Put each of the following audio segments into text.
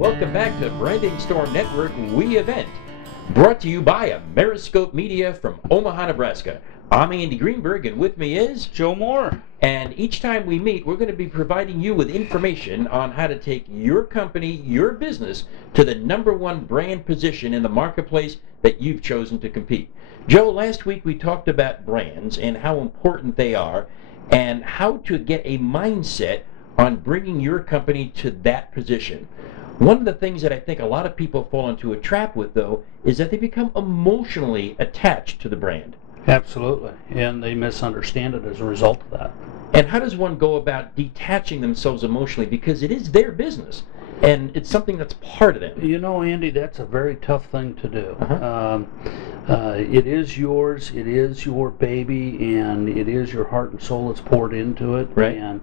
welcome back to Branding Storm Network We Event, brought to you by Ameriscope Media from Omaha, Nebraska. I'm Andy Greenberg, and with me is Joe Moore. And each time we meet, we're going to be providing you with information on how to take your company, your business, to the #1 brand position in the marketplace that you've chosen to compete. Joe, last week we talked about brands and how important they are and how to get a mindset on bringing your company to that position. One of the things that I think a lot of people fall into a trap with, though, is that they become emotionally attached to the brand. Absolutely, and they misunderstand it as a result of that. And how does one go about detaching themselves emotionally? Because it is their business, and it's something that's part of them. You know, Andy, that's a very tough thing to do. Uh-huh. It is yours, it is your baby, and it is your heart and soul that's poured into it. Right. And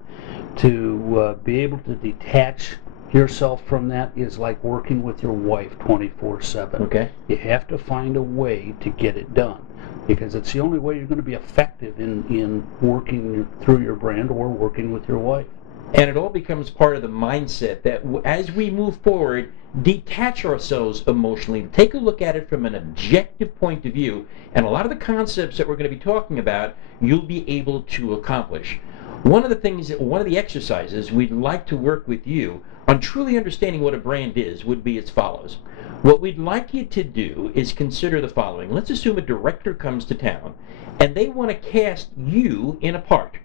to be able to detach yourself from that is like working with your wife 24/7. Okay. You have to find a way to get it done, because it's the only way you're going to be effective in working through your brand or working with your wife. And it all becomes part of the mindset that as we move forward, detach ourselves emotionally, take a look at it from an objective point of view, and a lot of the concepts that we're going to be talking about, you'll be able to accomplish. One of the exercises we'd like to work with you on truly understanding what a brand is would be as follows. What we'd like you to do is consider the following. Let's assume a director comes to town and they want to cast you in a part.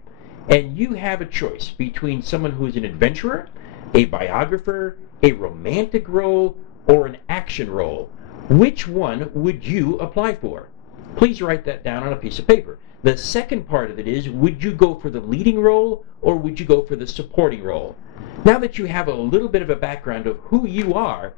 And you have a choice between someone who is an adventurer, a biographer, a romantic role, or an action role. Which one would you apply for? Please write that down on a piece of paper. The second part of it is, would you go for the leading role or would you go for the supporting role? Now that you have a little bit of a background of who you are,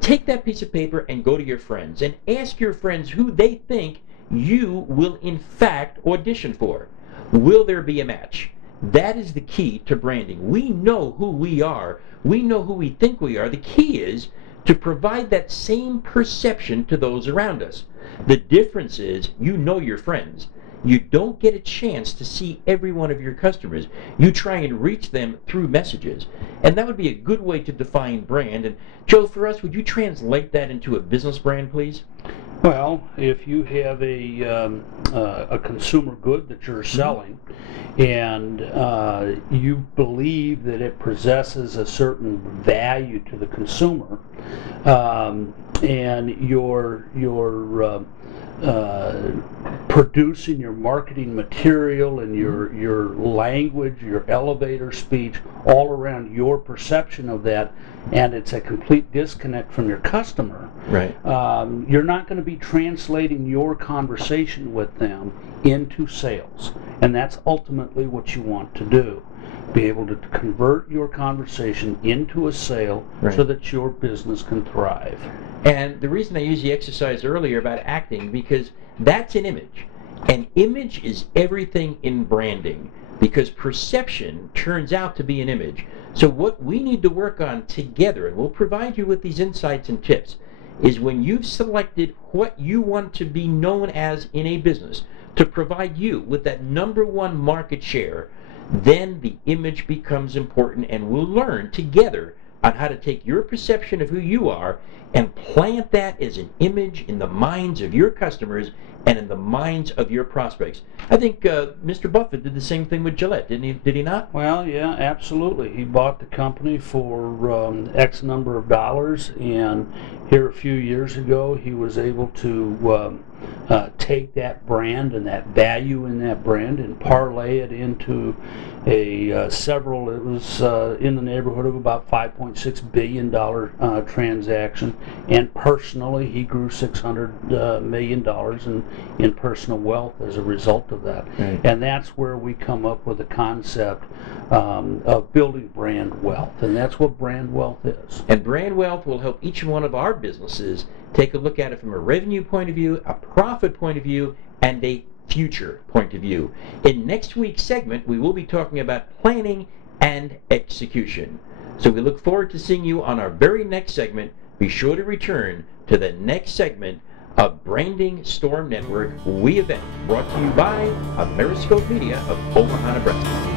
take that piece of paper and go to your friends and ask your friends who they think you will in fact audition for. Will there be a match? That is the key to branding. We know who we are. We know who we think we are. The key is to provide that same perception to those around us. The difference is you know your friends. You don't get a chance to see every one of your customers. You try and reach them through messages. And that would be a good way to define brand. And Joe, for us, would you translate that into a business brand, please? Well, if you have a consumer good that you're selling, and you believe that it possesses a certain value to the consumer, and you're producing your marketing material and your language, your elevator speech, all around your perception of that, and it's a complete disconnect from your customer, right? You're not going to be translating your conversation with them into sales, and that's ultimately what you want to do. Be able to convert your conversation into a sale, right, so that your business can thrive. And the reason I used the exercise earlier about acting, because that's an image. An image is everything in branding, because perception turns out to be an image. So what we need to work on together, and we'll provide you with these insights and tips, is when you've selected what you want to be known as in a business, to provide you with that #1 market share, then the image becomes important, and we'll learn together on how to take your perception of who you are and plant that as an image in the minds of your customers and in the minds of your prospects. I think Mr. Buffett did the same thing with Gillette, did he not? Well, yeah, absolutely. He bought the company for X number of dollars, and here a few years ago he was able to take that brand and that value in that brand and parlay it into it was in the neighborhood of about $5.6 billion transaction, and personally he grew $600 million in personal wealth as a result of that. Right. And that's where we come up with the concept of building brand wealth, and that's what brand wealth is. And brand wealth will help each one of our businesses take a look at it from a revenue point of view, a profit point of view, and a future point of view. In next week's segment, we will be talking about planning and execution. So we look forward to seeing you on our very next segment. Be sure to return to the next segment of Branding Storm Network We Event, brought to you by Ameriscope Media of Omaha, Nebraska.